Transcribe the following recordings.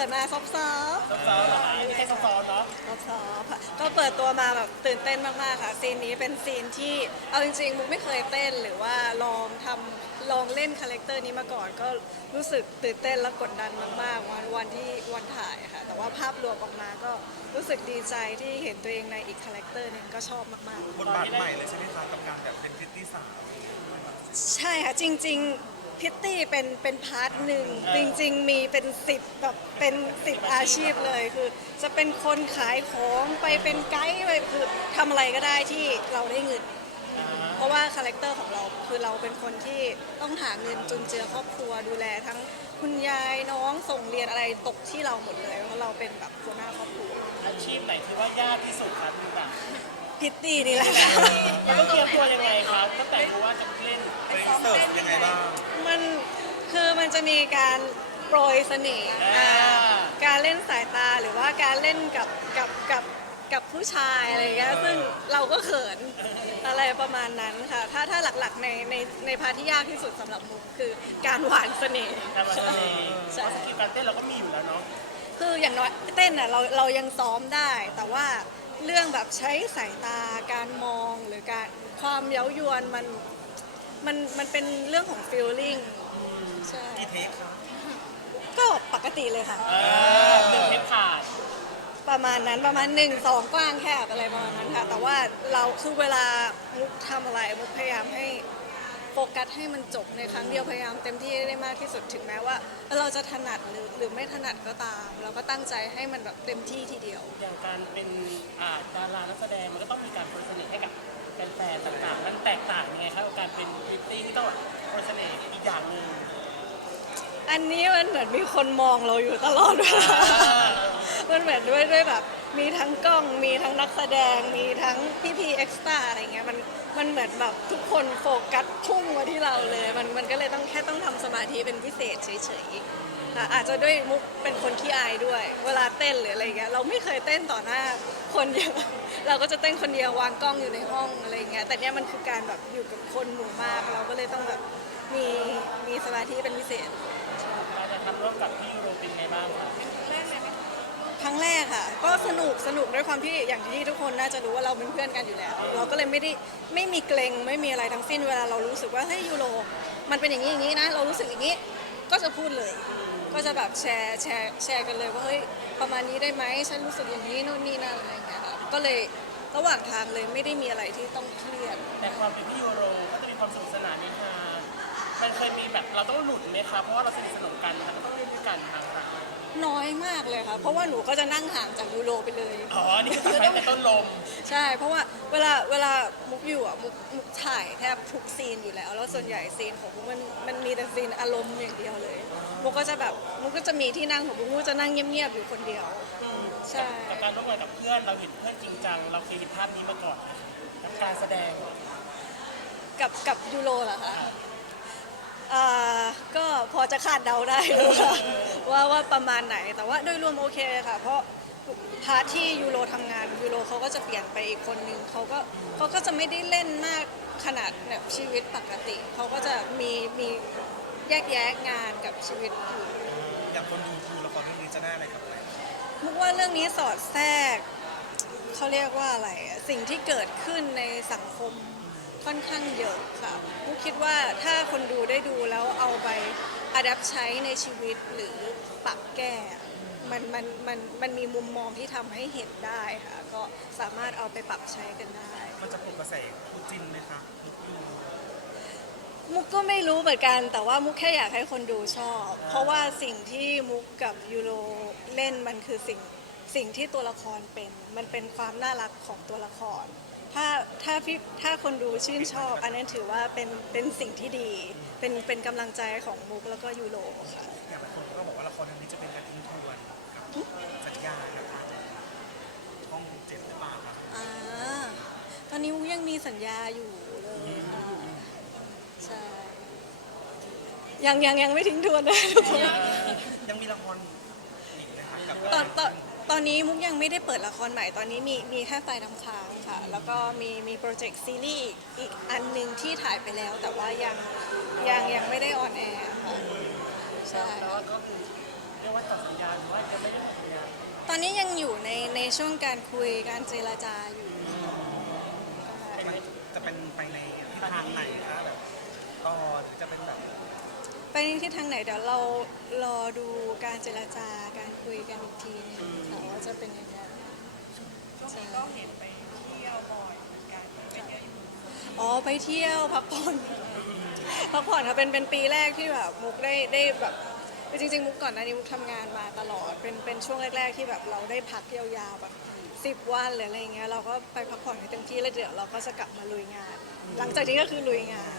ปิดมาซอฟต์ซ้อมๆเหรอคะไม่ใช่ซ้อมๆเนาะๆซอฟต์ๆค่ะก็เปิดตัวมาแบบตื่นเต้นมากๆค่ะซีนนี้เป็นซีนที่เอาจริงๆมุกไม่เคยเต้นหรือว่าลองทำลองเล่นคาแรคเตอร์นี้มาก่อน ก็รู้สึกตื่นเต้นและกดดันมากๆวันวันที่วันถ่ายค่ะ แต่ว่าภาพรวมออกมาก็รู้สึกดีใจที่เห็นตัวเองในอีกคาแรคเตอร์หนึงก็ชอบมากๆบทบาทใหม่เลยใช่ไหมคะกับการแบบเป็นพริตตี้สาวใช่ค่ะจริง ๆ พิตตี้เป็นเป็นพาร์ทหนึ่งจริง ๆ มีเป็นสิบแบบเป็นสิบอาชีพเลยคือ จะเป็นคนขายของไปเป็นไกด์ไปคือทำอะไรก็ได้ที่เราได้เงิน เพราะว่าคาแรคเตอร์ของเราคือเราเป็นคนที่ต้องหาเงินจุนเจือครอบครัวดูแลทั้งคุณยายน้องส่งเรียนอะไรตกที่เราหมดเลยเพราะเราเป็นแบบคนหน้าครอบครัวอาชีพไหนที่ว่ายากที่สุดครับคุณตาพิตตี้นี่แหละ จะมีการโปรยเสน่ห์อ่าการเล่นสายตาหรือว่าการเล่นกับกับกับกับผู้ชายอะไรอย่างเงี้ยซึ่งเราก็เขินอะไรประมาณนั้นค่ะ ถ้าถ้าหลักๆในในในพาร์ทที่ยากที่สุดสำหรับมุกคือการหวานเสน่ห์การมาเสน่ห์ใช่เพราะสกิลการเต้นเราก็มีอยู่แล้วเนาะคืออย่างน้อยเต้นอะเราเรายังซ้อมได้ แต่ว่าเรื่องแบบใช้สายตาการมองหรือการความเย้ายวนมันมันมันเป็นเรื่องของฟีลลิ่ง ใช่กี่เทคคะก็ปกติเลยค่ะเออหนึ่งเทปผ่าน ประมาณนั้นประมาณหนึ่งสองกว้างแคบอะไรประมาณนั้นค่ะ แต่ว่าเราคือเวลามุกทำอะไรมุกพยายามให้โฟกัสให้มันจบในครั้งเดียวพยายามเต็มที่ให้ได้มากที่สุดถึงแม้ว่า เราจะถนัดหรือหรือไม่ถนัดก็ตาม เราก็ตั้งใจให้มันแบบเต็มที่ทีเดียว อย่างการเป็นอ่าดารานักแสดงมันก็ต้องมีการโปรยเสน่ห์ให้กับ แฟนๆต่างๆ มันแตกต่างยังไงครับกับการเป็นพริตตี้ที่ต้องแบบโปรยเสน่ห์อีกอย่างหนึ่งอันนี้มันเหมือนมีคนมองเราอยู่ตลอดเวลา มันเหมือนด้วยด้วยแบบ มีทั้งกล้องมีทั้งนักแสดง มีทั้งพี่พีเอ็กซ์ตาอะไรเงี้ยมันมันเหมือนแบบทุกคนโฟกัสพุ่งมาที่เราเลย มันมันก็เลยต้องแค่ต้องทำสมาธิเป็นพิเศษเฉยๆค่ะอาจจะด้วยมุกเป็นคนขี้อายด้วย เวลาเต้นหรืออะไรเงี้ยเราไม่เคยเต้นต่อหน้าคนเดียวเราก็จะเต้นคนเดียววางกล้องอยู่ในห้องอะไรเงี้ยแต่เนี้ยมันคือการแบบอยู่กับคนหมู่มาก เราก็เลยต้องแบบมีมีสมาธิเป็นพิเศษการจะทำร่วมกับพี่ยูโรเป็นไงบ้างครับ ครั้งแรกค่ะ ก็สนุกสนุกด้วยความที่อย่างที่ทุกคนน่าจะรู้ว่าเราเป็นเพื่อนกันอยู่แล้ว เราก็เลยไม่ได้ไม่มีเกรงไม่มีอะไรทั้งสิ้นเวลาเรารู้สึกว่าเฮ้ยยูโรมันเป็นอย่างนี้อย่างนี้นะ เรารู้สึกอย่างนี้ก็จะพูดเลย ก็จะแบบแชร์แชร์แชร์กันเลยว่าเฮ้ยประมาณนี้ได้ไหมฉันรู้สึกอย่างนี้นู่นนี่นั่นอะไรอย่างเงี้ยค่ะก็เลยระหว่างทางเลยไม่ได้มีอะไรที่ต้องเครียดแต่ความเป็นพี่ยูโรก็จะมีความสนุกสนานในฮามันเคยมีแบบเราต้องหลุดไหมครับเพราะว่าเราสนิทสนมกันมันก็ต้องเล่นด้วยกันทางต่าง น้อยมากเลยค่ะ เพราะว่าหนูก็จะนั่งห่างจากยูโรไปเลย อ๋อ นี่คือใช้แต่ต้นลม ใช่ เพราะว่าเวลาเวลามุกอยู่อะมุกมุกถ่ายแทบทุกซีนอยู่แล้ว แล้วส่วนใหญ่ซีนของมุกมันมันมีแต่ซีนอารมณ์อย่างเดียวเลย มุกก็จะแบบมุกก็จะมีที่นั่งของมุกมุกจะนั่งเงียบๆอยู่คนเดียว ใช่ กับการร่วมงานกับเพื่อนเราเห็นเพื่อนจริงจัง เราเคยเห็นภาพนี้มาก่อนกับการแสดง กับกับยูโรเหรอคะอ่าก็พอ จะคาดเดาได้อยู่ค่ะว่าว่าประมาณไหน แต่ว่าโดยรวมโอเคค่ะ เพราะพาร์ทที่ยูโรทำงานยูโรเขาก็จะเปลี่ยนไปอีกคนนึงเขาก็เขาก็จะไม่ได้เล่นมากขนาดแบบชีวิตปกติเขาก็จะมีมีแยกแยะงานกับชีวิตอยู่อย่างคนดูดูละครเรื่องนี้จะได้อะไรกลับไปมุกว่าเรื่องนี้สอดแทรกเขาเรียกว่าอะไรอะสิ่งที่เกิดขึ้นในสังคมค่อนข้างเยอะค่ะมุกคิดว่าถ้าคนดูได้ดูแล้วเอาไป อัดแอปใช้ในชีวิตหรือปรับแก้มันมันมันมันมีมุมมองที่ทำให้เห็นได้ค่ะ ก็สามารถเอาไปปรับใช้กันได้ มันจะปลุกกระแสคู่จิ้นไหมคะมุกยูมุกก็ไม่รู้เหมือนกัน แต่ว่ามุกแค่อยากให้คนดูชอบ เพราะว่าสิ่งที่มุกกับยูโรเล่นมันคือสิ่งสิ่งที่ตัวละครเป็น มันเป็นความน่ารักของตัวละคร ถ้าถ้าพี่ถ้าคนดูชื่นชอบ อันนั้นถือว่าเป็นเป็นสิ่งที่ดี เป็นเป็นกำลังใจของมุกแล้วก็ยูโรค่ะ อย่างหลายคนก็บอกว่าละครเรื่องนี้จะเป็นการทิ้งทวนกับสัญญานะคะห้องเจ็ดหรือเปล่าคะอ่า ตอนนี้มุกยังมีสัญญาอยู่เลยค่ะใช่ ยังยังยังไม่ทิ้งทวนนะทุกคน ยังมีละครอีกไหมคะกับตอนตอนต อนนี้มุกยังไม่ได้เปิดละครใหม่ตอนนี้มีมีแค่ไฟน้ำค้างค่ะ แล้วก็มีมีโปรเจกต์ซีรีส์อีกอันหนึ่งที่ถ่ายไปแล้ว แต่ว่ายังยังยังไม่ได้ออนแอร์ค่ะใช่แล้วก็คือเรียกรียกว่าต่อสัญญาหรือว่ายังไม่ได้ต่อสัญญาตอนนี้ยังอยู่ในในช่วงการคุยการเจรจาอยู่มันจะเป็นไปในทิศทางไหนคะแบบต่อหรือจะเป็นแบบ ไปในทิศทางไหนเดี๋ยวเรารอดูการเจรจาการคุยกันอีกทีนึงค่ะว่าจะเป็นยังไงใช่ก็เห็นไปเที่ยวบ่อยเหมือนกันอ๋อไปเที่ยวพักผ่อนพักผ่อนค่ะเป็นเป็นปีแรกที่แบบมุกได้ได้แบบคือจริงๆมุกก่อนหน้านี้มุกทำงานมาตลอดเป็นเป็นช่วงแรก ๆ ที่แบบเราได้พักยาวๆแบบสิบวันหรืออะไรเงี้ยเราก็ไปพักผ่อนให้เต็มที่แล้วเดี๋ยวเราก็จะกลับมาลุยงาน หลังจากนี้ก็คือลุยงาน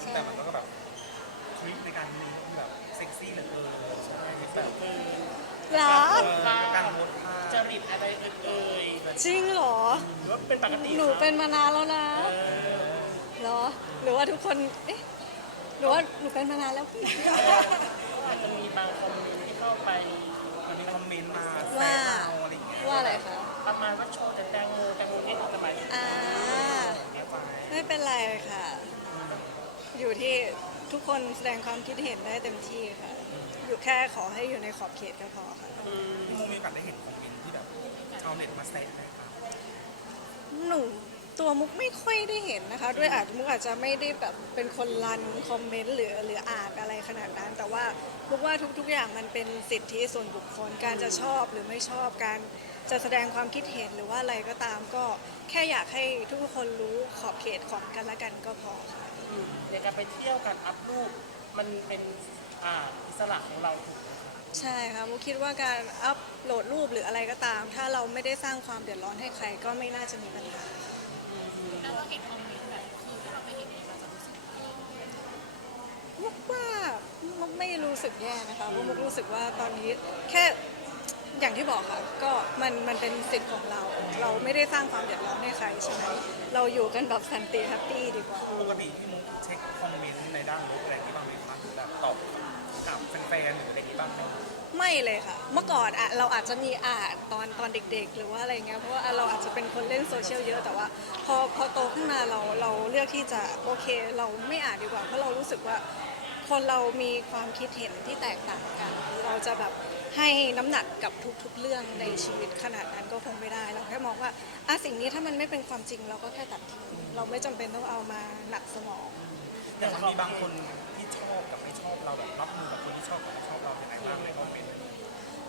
ใช่แต่มันก็แบบ ทริปในการมีที่แบบเซ็กซี่เหลือเกินใช่แบบเหรอเออการโพสท่าจริตอะไรเอ่ยจริงเหรอ หรือว่าเป็นปกติหนูเป็นมานานแล้วนะเออเหรอ หรือว่าทุกคน เอ๊ะ หรือว่าหนูเป็นมานานแล้วอาจจะมีบางคอมเม คนแสดงความคิดเห็นได้เต็มที่ค่ะ อยู่แค่ขอให้อยู่ในขอบเขตก็พอค่ะพี่โมมีโอกาสได้เห็นคอมเมนต์ที่แบบชาวเน็ตมาแซะไหมคะหนูตัวมุกไม่ค่อยได้เห็นนะคะ ด้วยอาจมุกอาจจะไม่ได้แบบเป็นคนรันคอมเมนต์หรือหรืออ่านอะไรขนาดนั้น แต่ว่ามุกว่าทุกๆอย่างมันเป็นสิทธิส่วนบุคคลการจะชอบหรือไม่ชอบการจะแสดงความคิดเห็นหรือว่าอะไรก็ตามก็แค่อยากให้ทุกคนรู้ขอบเขตของกันและกันก็พอค่ะ ในการไปเที่ยวการอัพรูปมันเป็นอ่าอิสระของเราถูกไหมคะใช่ค่ะมุคิดว่าการอัพโหลดรูปหรืออะไรก็ตาม ถ้าเราไม่ได้สร้างความเดือดร้อนให้ใครก็ไม่น่าจะมีปัญหา แล้วเราเห็นคอมเมนต์แบบคือเราไปเห็นเนี่ราจะรู้สึกมุกว่ามุกไม่รู้สึกแย่นะคะเพราะมุกรู้สึกว่าตอนนี้แค่อย่างที่บอกค่ะก็มันมันเป็นสิทธิ์ของเรา เราไม่ได้สร้างความเดือดร้อนให้ใคร อยู่กันแบบสันติแฮปปี้ดีกว่า ปกติพี่มุกเช็คคอมเมนต์ในด้านลบอะไรที่บ้างไหมคะหรือแบบตอบกับแฟนๆหรืออะไรอย่างงี้บ้างไหมไม่เลยค่ะ เมื่อก่อนอะเราอาจจะมีอ่านตอนตอนเด็ก ๆ หรือว่าอะไรเงี้ย เพราะว่าเราอาจจะเป็นคนเล่นโซเชียลเยอะ แต่ว่า พอพอโตขึ้นมาเราเราเลือกที่จะโอเค เราไม่อ่านดีกว่า เพราะเรารู้สึกว่า คนเรามีความคิดเห็นที่แตกต่างกัน เราจะแบบให้น้ำหนักกับทุกๆเรื่องในชีวิตขนาดนั้นก็คงไม่ได้ เราแค่มองว่าอะสิ่งนี้ถ้ามันไม่เป็นความจริงเราก็แค่ตัดทิ้งเราไม่จำเป็นต้องเอามาหนักสมอง แต่มันมีบางคนที่ชอบกับไม่ชอบเราแบบรับมือกับคนที่ชอบกับไม่ชอบเราอย่างไรบ้างในคอมเมนต์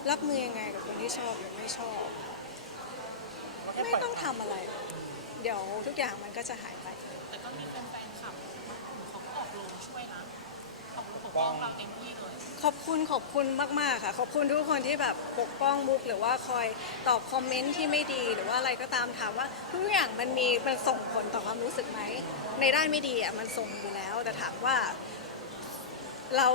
รับมือยังไงกับคนที่ชอบหรือไม่ชอบก็แค่ไม่ปล่อยต้องทำอะไร เดี๋ยวทุกอย่างมันก็จะหายไป แต่ก็มีแฟนๆขับเขาก็ออกโรงช่วยนะ อองปกป้องเราเต็มที่เลยขอบคุณขอบคุณมาก ๆ ค่ะ ขอบคุณทุกคนที่แบบปกป้องมุกหรือว่าคอยตอบคอมเมนต์ที่ไม่ดีหรือว่าอะไรก็ตามถามว่าทุกอย่างมันมีมันส่งผลต่อความรู้สึกไหมในด้านไม่ดีอะมันส่งอยู่แล้ว แต่ถามว่า เรา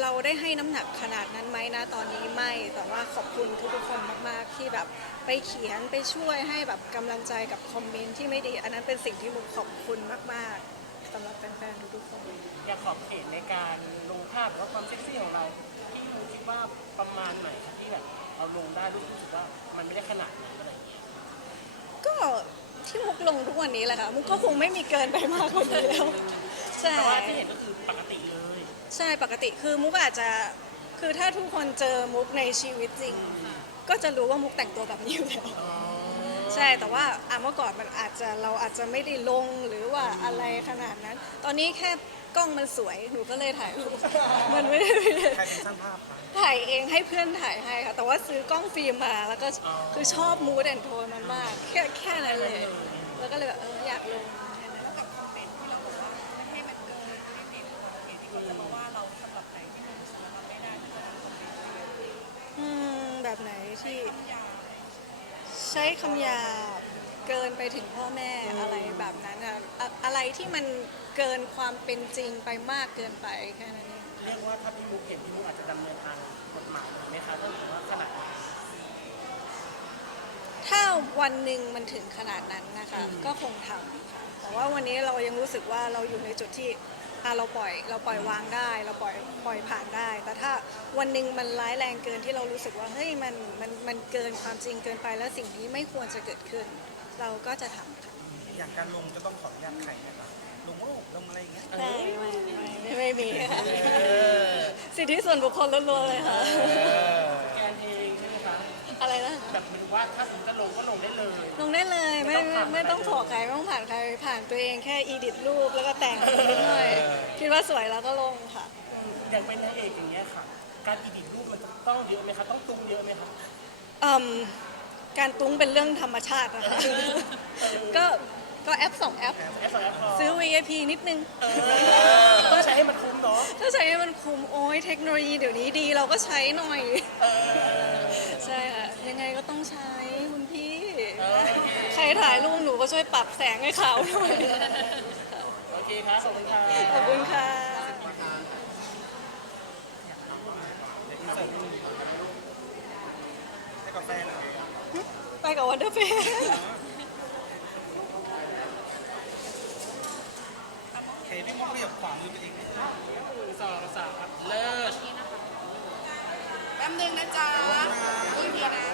เราได้ให้น้ำหนักขนาดนั้นไหมนะตอนนี้ไม่ แต่ว่าขอบคุณทุกๆคนมาก ๆ ที่แบบไปเขียนไปช่วยให้แบบกำลังใจกับคอมเมนต์ที่ไม่ดี อันนั้นเป็นสิ่งที่มุกขอบคุณมาก ๆ สำหรับแฟนๆทุกๆคนอยากขอบเขตในการลงภาพหรือว่าความเซ็กซี่ของเราที่เราคิดว่าประมาณไหนคะที่แบบเราลงได้รู้สึกว่ามันไม่ได้ขนาดนั้นอะไรอย่างเงี้ยก็ที่มุกลงทุกวันนี้แหละค่ะมุกก็คงไม่มีเกินไปมากกว่านี้แล้วใช่แต่ว่าที่เห็นก็คือปกติเลยใช่ปกติคือมุกอาจจะคือถ้าทุกคนเจอมุกในชีวิตจริง ก็จะรู้ว่ามุกแต่งตัวแบบนี้อยู่แล้ว ใช่แต่ว่าอะเมื่อก่อนมันอาจจะเราอาจจะไม่ได้ลงหรือว่าอะไรขนาดนั้น ตอนนี้แค่กล้องมันสวยหนูก็เลยถ่ายรูปมันไม่ได้ใครเป็นช่างภาพคะถ่ายเองให้เพื่อนถ่ายให้ค่ะแต่ว่าซื้อกล้องฟิล์มมาแล้วก็คือชอบมูดแอนโทนมันมาก แค่แค่นั้นเลย แล้วก็เลยแบบเอออยากลงแค่นั้นกับคอมเมนต์ที่เราบอกว่าให้มันเกินลิมิตของเหตุที่คนจะมาว่าเราสำหรับไหนที่มันสำหรับไม่ได้ที่จะทำคอมเมนต์อืมแบบไหนที่ยา ใช้คำหยาบเกินไปถึงพ่อแม่อะไรแบบนั้นอะอะอะไรที่มันเกินความเป็นจริงไปมากเกินไปแค่นั้นเองเรียกว่าถ้าพี่มุกเห็นพี่มุกอาจจะดำเนินทางกฎหมายไหมคะถ้าถือว่าขนาดนั้ถ้าวันหนึ่งมันถึงขนาดนั้นนะคะ ก็คงทำค่ะแต่ว่าวันนี้เรายังรู้สึกว่าเราอยู่ในจุดที่ อะเราปล่อยเราปล่อยวางได้ เราปล่อยปล่อยผ่านได้ แต่ถ้าวันหนึ่งมันร้ายแรงเกินที่เรารู้สึกว่าเฮ้ยมันมันมันเกินความจริงเกินไปแล้วสิ่งนี้ไม่ควรจะเกิดขึ้น เราก็จะทำค่ะอย่างการลงจะต้องขออนุญาตใครไหมคะลงโลกลงอะไรอย่างเงี้ยไม่ไม่ไม่ไม่มีค่ะสิทธิส่วนบุคคลล้วนๆเลยค่ะ แกนเองใช่ไหมคะอะไรนะ แบบเหมันว่าถ้าสมมติจะลงก็ลง ได้เลยลงได้เลยไม่ไม่ไม่ต้องขอใครไม่ต้องผ่านใครผ่านตัวเองแค่อีดิทรูปแล้วก็แต่งนิดหน่อยคิดว่าสวยแล้วก็ลงค่ะ อย่างเป็นนางเอกอย่างเงี้ยค่ะ การอีดิทรูปมันจะต้องเยอะไหมคะต้องตุ้งเยอะไหมคะอืมการตุ้งเป็นเรื่องธรรมชาตินะคะก็ก็แอปสองแอป แอปสองแอปพอซื้อ VIP นิดนึง ก็ใช้ให้มันคุ้มเนาะถ้าใช้ให้มันคุ้มโอ้ยเทคโนโลยีเดี๋ยวนี้ดีเราก็ใช้หน่อยใช่ค่ะยังไงก็ต้องใช้คุณพี่ ใครถ่ายรูปหนูก็ช่วยปรับแสงให้เขาหน่อยโอเคครับขอบคุณค่ะขอบคุณค่ะเดี๋ยวอินเสิร์ตรูปให้กาแฟหน่อยไปกับวันเดอร์เฟสโอเคพี่มุกขยับขวามือไปอีกนิดนึงสองสามครับเลิศแป๊บนึงนะจ๊ะอุ้ยเพียนะ